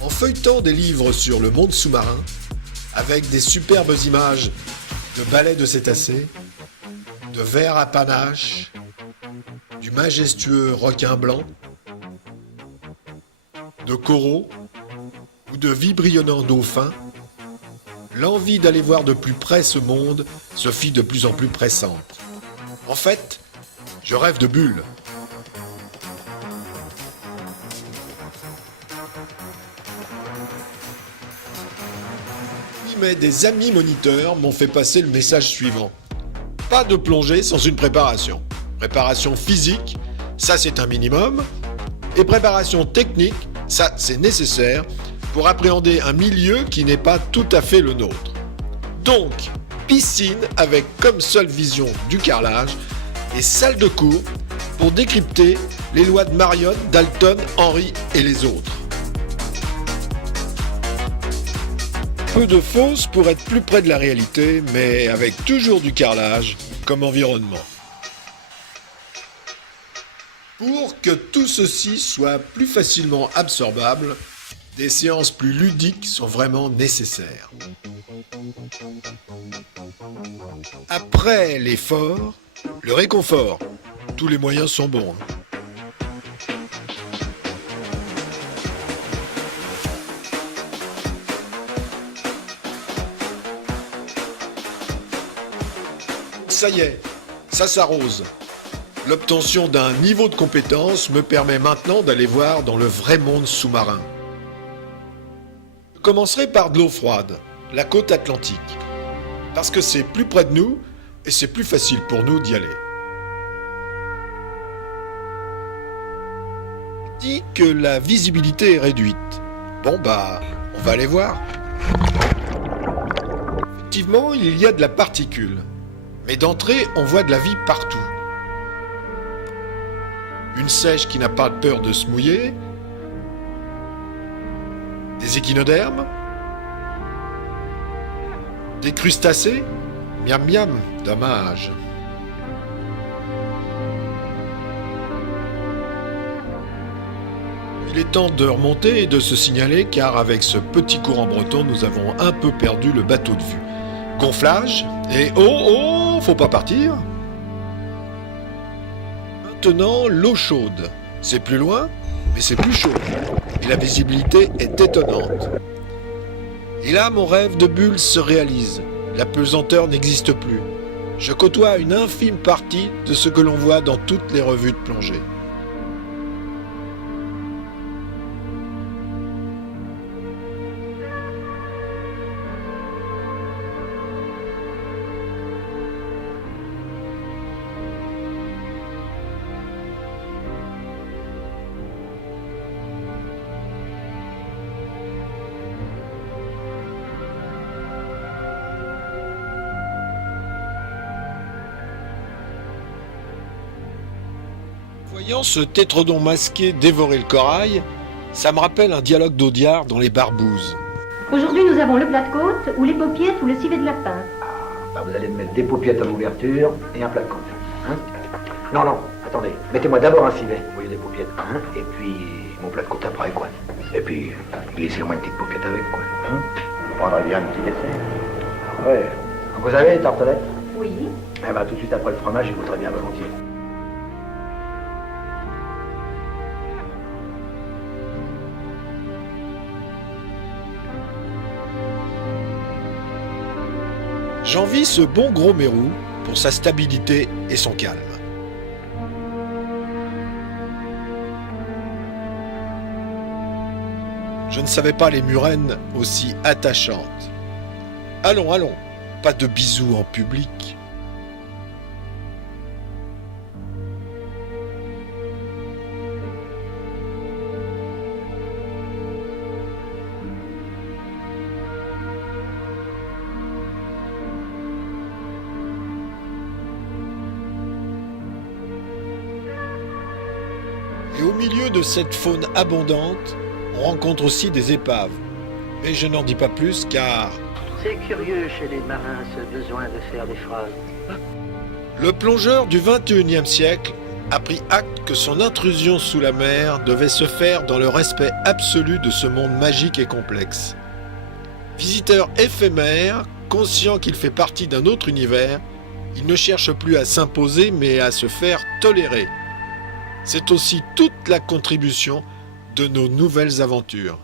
En feuilletant des livres sur le monde sous-marin, avec des superbes images de balais de cétacés, de vers à panache, du majestueux requin blanc, de coraux ou de vibrillonnants dauphins, l'envie d'aller voir de plus près ce monde se fit de plus en plus pressante. En fait, je rêve de bulles. Mais des amis moniteurs m'ont fait passer le message suivant. Pas de plongée sans une préparation. Préparation physique, ça c'est un minimum. Et préparation technique, ça c'est nécessaire pour appréhender un milieu qui n'est pas tout à fait le nôtre. Donc, piscine avec comme seule vision du carrelage et salle de cours pour décrypter les lois de Marion, Dalton, Henry et les autres. Peu de fausses pour être plus près de la réalité, mais avec toujours du carrelage comme environnement. Pour que tout ceci soit plus facilement absorbable, des séances plus ludiques sont vraiment nécessaires. Après l'effort, le réconfort. Tous les moyens sont bons. Ça y est, ça s'arrose. L'obtention d'un niveau de compétence me permet maintenant d'aller voir dans le vrai monde sous-marin. Je commencerai par de l'eau froide, la côte atlantique, parce que c'est plus près de nous et c'est plus facile pour nous d'y aller. Je dis que la visibilité est réduite. Bon on va aller voir. Effectivement, il y a de la particule. Mais d'entrée, on voit de la vie partout. Une seiche qui n'a pas peur de se mouiller. Des échinodermes. Des crustacés. Miam miam, dommage. Il est temps de remonter et de se signaler car avec ce petit courant breton, nous avons un peu perdu le bateau de vue. Gonflage et oh, faut pas partir. Maintenant, l'eau chaude. C'est plus loin, mais c'est plus chaud. Et la visibilité est étonnante. Et là, mon rêve de bulle se réalise. La pesanteur n'existe plus. Je côtoie une infime partie de ce que l'on voit dans toutes les revues de plongée. Voyant ce tétrodon masqué dévorer le corail, ça me rappelle un dialogue d'Audiard dans Les Barbouzes. Aujourd'hui, nous avons le plat de côte, ou les paupiètes, ou le civet de lapin. Vous allez me mettre des paupiètes à l'ouverture et un plat de côte. Hein? Non, attendez. Mettez-moi d'abord un civet, au lieu des paupiètes. Hein? Et puis, mon plat de côte après, quoi. Et puis, glissez-moi une petite paupiette avec, quoi. Hein? Vous prendrez bien un petit dessert. Ouais. Vous avez les tartelettes? Oui. Eh ben, tout de suite après le fromage, je goûterai bien volontiers. J'envie ce bon gros mérou pour sa stabilité et son calme. Je ne savais pas les murènes aussi attachantes. Allons, pas de bisous en public. Et au milieu de cette faune abondante, on rencontre aussi des épaves. Mais je n'en dis pas plus car... C'est curieux chez les marins ce besoin de faire des phrases. Le plongeur du XXIe siècle a pris acte que son intrusion sous la mer devait se faire dans le respect absolu de ce monde magique et complexe. Visiteur éphémère, conscient qu'il fait partie d'un autre univers, il ne cherche plus à s'imposer mais à se faire tolérer. C'est aussi toute la contribution de nos nouvelles aventures.